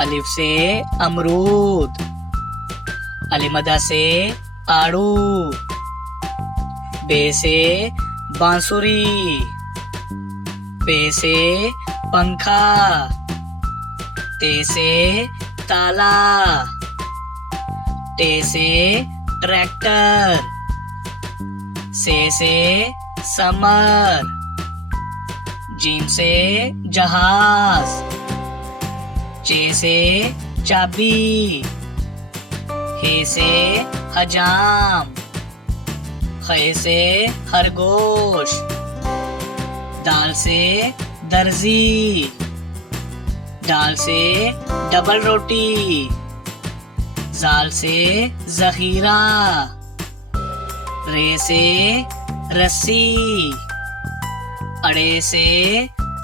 अलिफ से अमरूद, अलिमदा से आड़ू, बे से बांसुरी, पे से पंखा, ते से ताला, टे से ट्रैक्टर, से समर, जीम से जहाज, चे से चाबी, हे से हजाम, खे से खरगोश, दाल से दर्जी, डाल से डबल रोटी, जाल से जखीरा, रे से रस्सी, अड़े से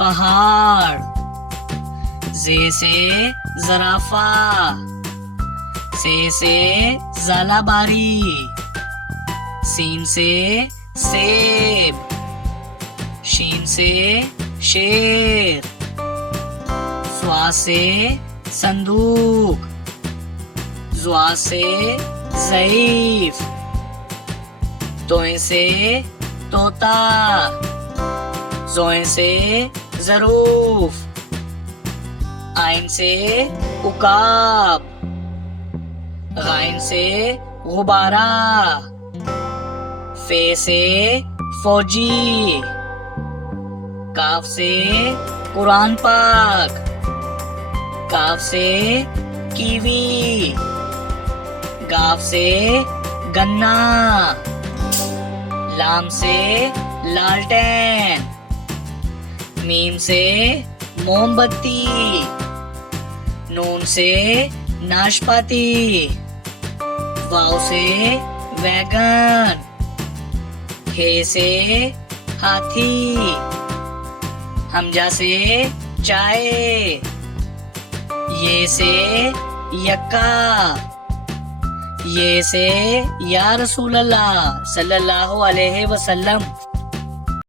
पहाड़, जे से जराफा, से जालाबारी, सीन से सेब, शीन से शेर, स्वा से संदूक, ज़्वा से ज़ईफ, तोए से तोता, ज़ोए से ज़रूफ, आइन से उकाब, गाइन से गुब्बारा, फे से फौजी, काफ से कुरान पाक, काफ से कीवी, गाफ से गन्ना, लाम से लालटेन, मीम से मोमबत्ती, नून से नाशपाती, वाव से वैगन, हे से हाथी, हमजा से चाय, ये से यक्का, ये से या रसूल अल्लाह सल्लल्लाहु अलैहि वसल्लम।